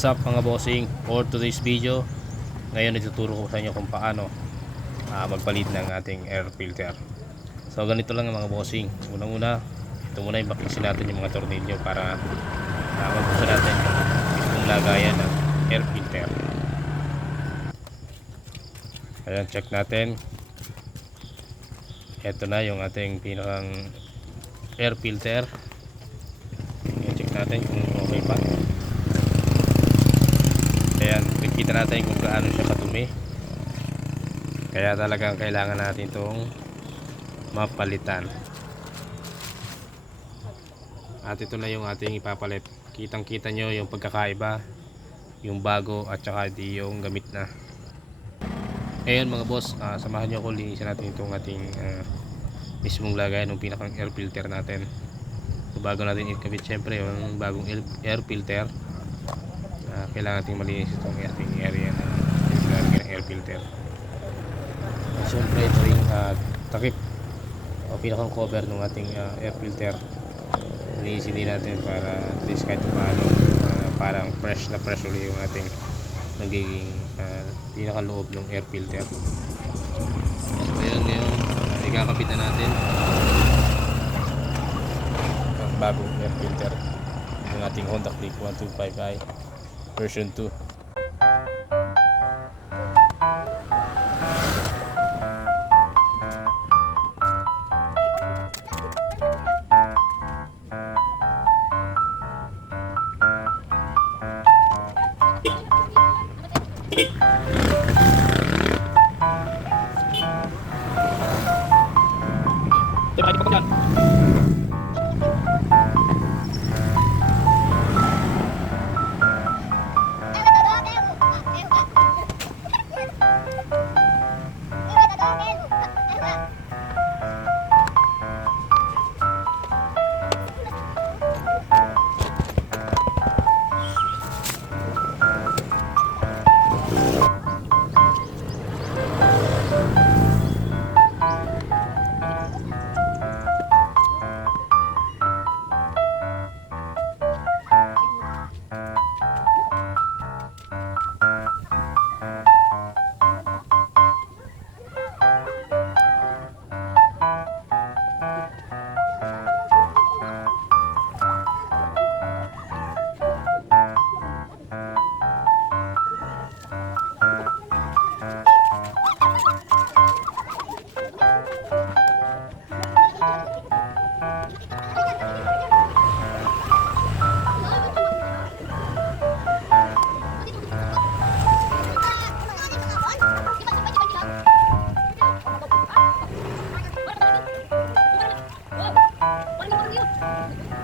What's up mga bossing? For today's video, ngayon ituturo ko sa inyo kung paano magpalit ng ating air filter. So ganito lang mga bossing. Unang-una, ito muna yung baklisin natin yung mga tornilyo para mabuksan natin yung mismong lagayan ng air filter. Ayan, check natin. Ito na yung ating pinakang air filter. Ayan, check natin kung okay pa. Ayan, nakikita natin kung gaano siya kadumi. Kaya talagang kailangan natin itong mapalitan. At ito na yung ating ipapalit. Kitang kita nyo yung pagkakaiba, yung bago at saka di yung gamit na. Ngayon mga boss, samahan nyo ako, linisin natin itong ating mismong lagay ng pinakang air filter natin. So, bago natin ikabit syempre yung bagong air filter, kailangan natin malinis itong ating area na lalagyan ng air filter. At syempre ito rin takip o pinakang cover ng ating air filter. Linisin din natin para at least kahit paano parang fresh na fresh ulit yung ating nagiging pinakaloob ng air filter. So ayun, ngayon ikakabit na natin ang bagong air filter ng ating Honda Click 125i version 2. Coba dipegang. What are you?